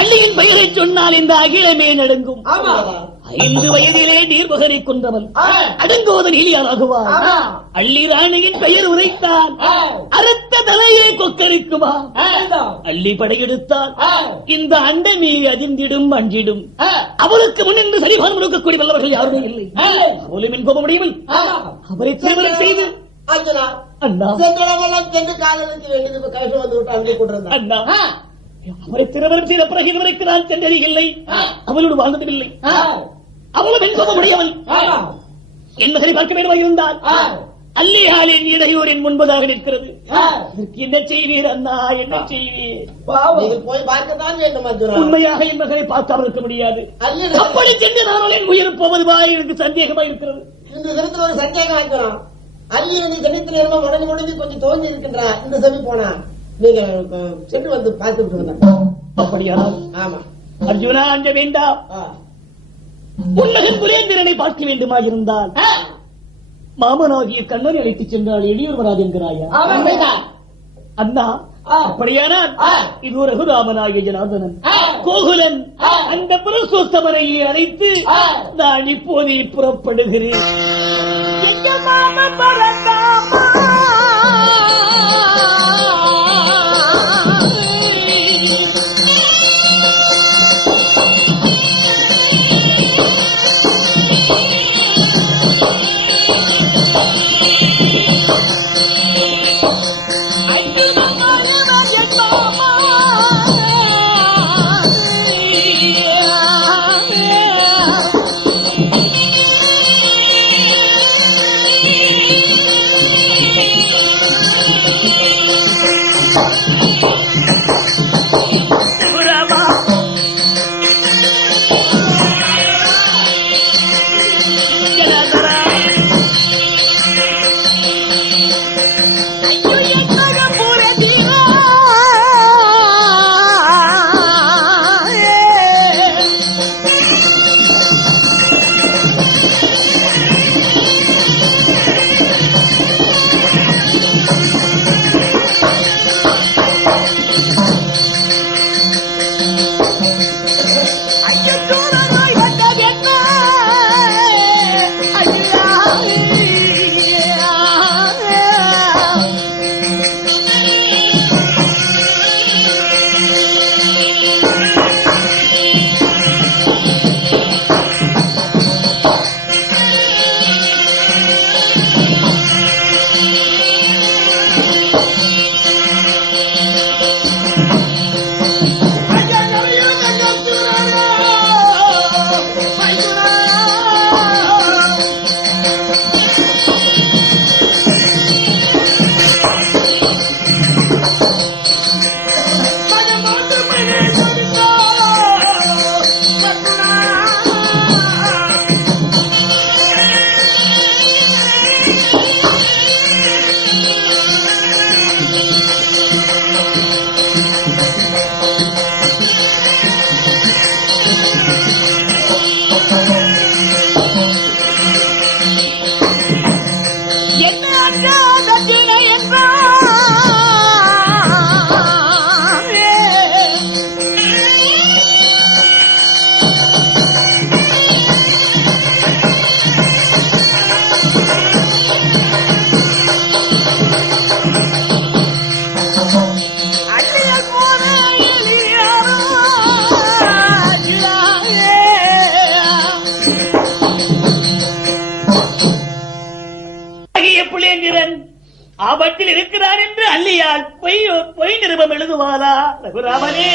அள்ளியின் பெயரை சொன்னால் இந்த அகிலமே நடுங்கும். 5 வயதிலே நீர்பகரை கொன்றவன் அடங்குவதன் இலியாகுவான். அள்ளி ராணியின் பெயர் உரைத்தான் அறுத்த தலையே கொக்கரிக்குமா. அள்ளி படையெடுத்தால் இந்த அண்டமே அதிர்ந்திடும் அஞ்சிடும். அவருக்கு முன்னின்று சரிபார்த்து கொடுக்கக்கூடிய வல்லவர்கள் யாருமே இல்லை. அவளும் இன்பம் முடியும். அவரை திருமணம் செய்து அண்ணா அவரை திருமணம் செய்த பிறகு இதுவரைக்கு நான் சென்றதில்லை. அவளோடு வாழ்ந்ததில்லை. அவளும் இன்பம் உடையவள். என்ன சரி பார்க்க வேண்டுமா இருந்தால் அல்லியாலின் இடையூரின் முன்பதாக நிற்கிறது. என்ன செய்வீர் அண்ணா, என்ன செய்வீர்? போய் பார்க்கத்தான் வேண்டும். உண்மையாக என் மகளை பார்க்காமல் இருக்க முடியாது. அப்படி சென்று நான் என் உயிர் போவதுவா எனக்கு சந்தேகமாக இருக்கிறது. இந்த தினத்தில் ஒரு சந்தேகம் ஆகிறோம். அள்ளி வந்து ஜனித்த நேரமா முடிஞ்சு கொஞ்சம் தோன்றி இருக்கின்றா. இந்த சமி போனா நீங்க சென்று வந்து பார்த்து விட்டு வந்தா. அப்படியானால் ஆமா அர்ஜுனா அஞ்ச வேண்டாம். உன்மகன் குலேந்திரனை பார்க்க வேண்டுமா இருந்தால் மாமனாகிய கண்ணனை அழைத்துச் சென்றால் எளியூர் வராது என்கிறாயா? அண்ணா அப்படியானால் இது ஒரு ரகுராமனாகிய ஜனார்தனன் கோகுலன் அந்த புருஷோத்தமனையை அழைத்து நான் இப்போதே புறப்படுகிறேன். ஆபத்தில் இருக்கிறார் என்று அள்ளியால் பொய் நிருபம் எழுதுவாளா? ரகுராமனே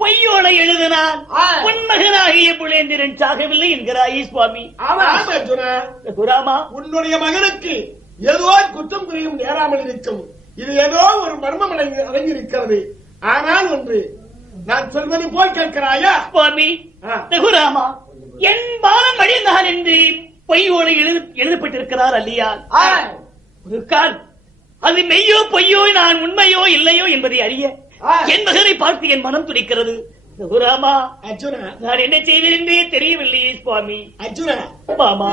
பொய்யோலை எழுதினான் உன்மகனாகிய புலேந்திரன் சாகவில்லை என்கிறாயே சுவாமி. ரகுராமா, உன்னுடைய மகனுக்கு ஏதோ குற்றம் புரியும் நேராமல் இருக்கும். இது ஏதோ ஒரு மர்மம் அடங்கியிருக்கிறது. ஆனால் ஒன்று நான் சொல்வது போல் கேட்கிறாயா? சுவாமி ரகுராமா, என் பாலம் அழிந்தான் என்று பொய்யோலை எழுதப்பட்டிருக்கிறார் அல்லையா? ஒரு கால் அது மெய்யோ பொய்யோ, நான் உண்மையோ இல்லையோ என்பதை அறிய என் மகனை பார்த்து என் மனம் துடிக்கிறது. ரகுராமா, அர்ஜுனா, நான் என்ன செய்வேன் என்றே தெரியவில்லையே சுவாமி. அர்ஜுனா, மாமா,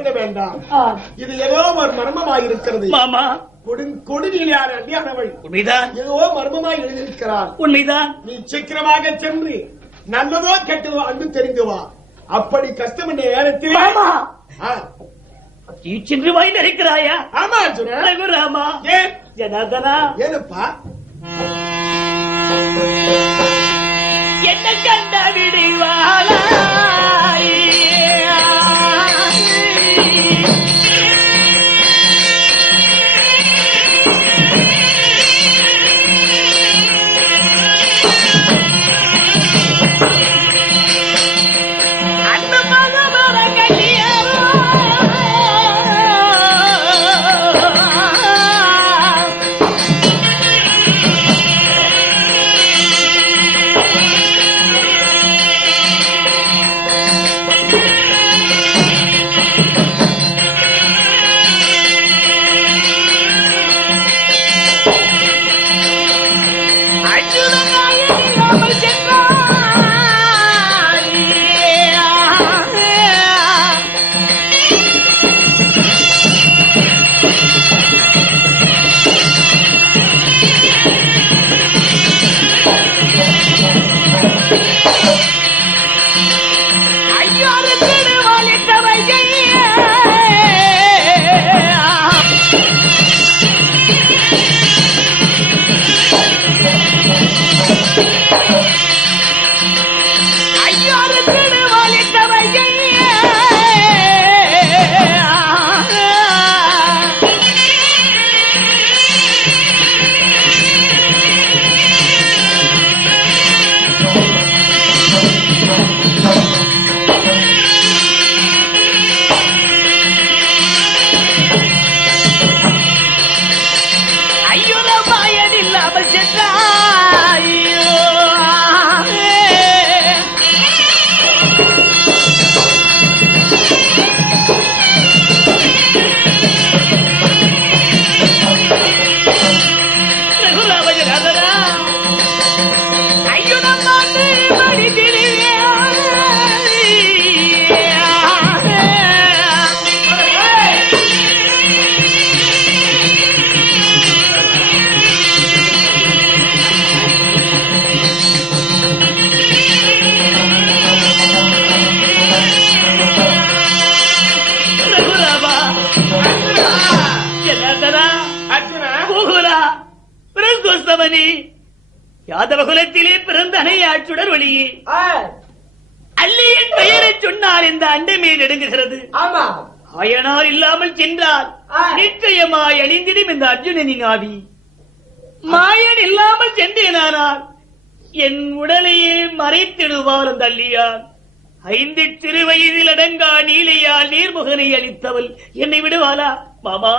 பயப்பட வேண்டாம். ஆ, இது ஏதோ ஒரு மர்மமாய் இருக்கிறது. மாமா கொடுநிலையான அண்டியானவள் உண்மைதான், ஏதோ மர்மமாய் எழுதியிருக்கிறாள். உண்மைதான். நீ சீக்கிரமாக சென்று நல்லதோ கெட்டதோ அன்று தெரிந்து வா. அப்படி கஷ்டம் என்ற நேரத்தில் மாமா ஆ, நீ சென்று வாய் நினைக்கிறாயா? ஆமா அர்ஜுனா. ரகுராமா, ஏன் ஜனார்தனா, ஏனப்பா? என்ன கண்ட விடுவாளா? யாதவ குலத்திலே பிறந்த அணையாற்றுடர் ஒளியே, அல்லியின் பெயரை சொன்னால் இந்த அண்டை மேல் எடுங்குகிறது. ஆமா, ஆயனார் இல்லாமல் சென்றால் நிச்சயமாய் அழிந்திடும் இந்த அர்ஜுனனின் ஆவி. மாயன் இல்லாமல் சென்றேனானால் என் உடலையே மறைத்திடுவார் அந்த அல்லியார். 5 சிறு வயதில் அடங்கா நீலையால் நீர்முகனை அளித்தவள் என்னை விடுவாளா? மாமா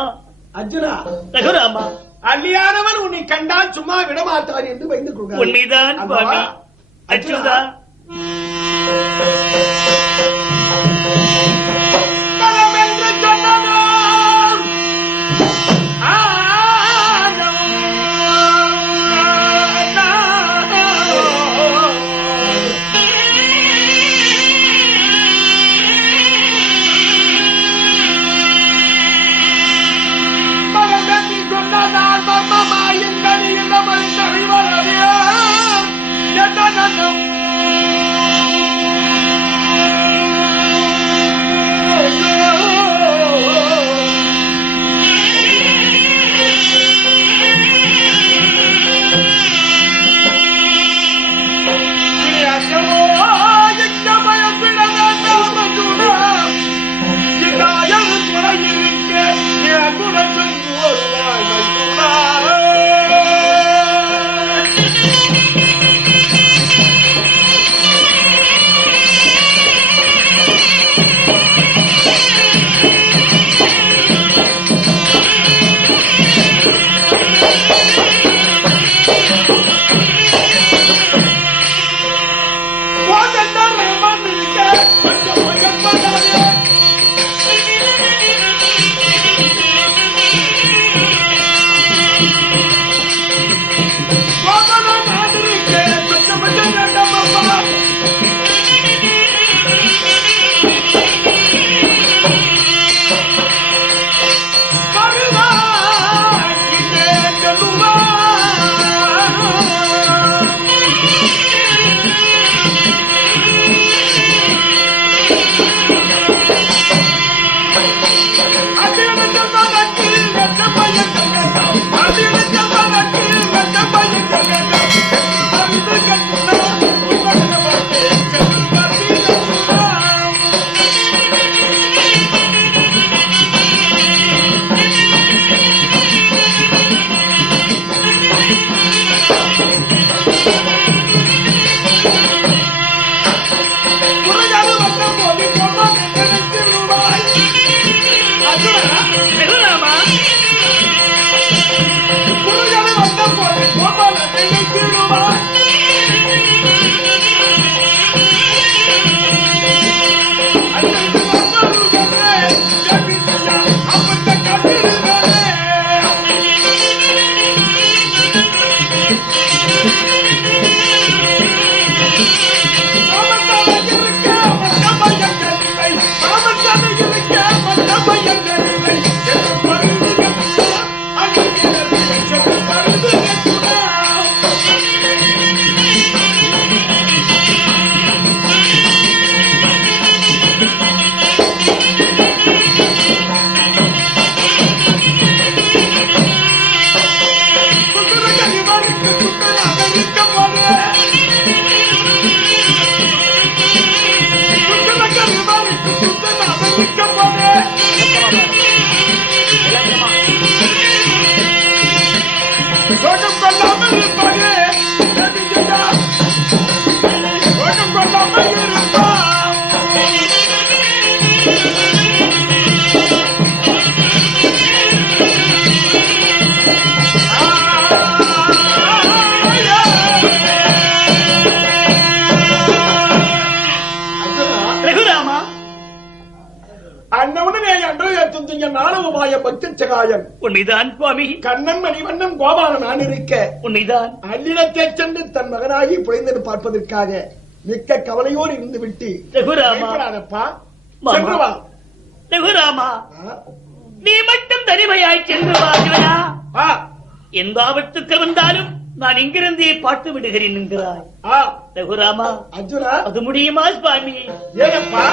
அர்ஜுனா, ரகுராமா, அல்லியானவன் உன்னை கண்டால் சும்மா விடமாட்டார் என்று வைத்துக் கொள்கிறார். உண்மைதான் சுவாமி. அச்சுதா, தட்சகாயன், உண்மைதான் சுவாமி, கண்ணன் மணிவண்ணன் கோபாலன் நான் இருக்க உண்மைதான். அல்லிடத்தை சென்று தன் மகனாகி புழைந்து பார்ப்பதற்காக மிக்க கவலையோடு இருந்து விட்டு ரகுராமா, பயப்படாதப்பா, மாமா. சென்று வா. ரகுராமா, நீ மட்டும் தனிமையாய் சென்று வா சிவனா. எந்த ஆபத்துக்கு வந்தாலும் நான் இங்கிருந்தே பார்த்து விடுகிறேன் என்கிறாய். ரகுராமா, அர்ஜுனா, அது முடியுமா சுவாமி? ஏனப்பா?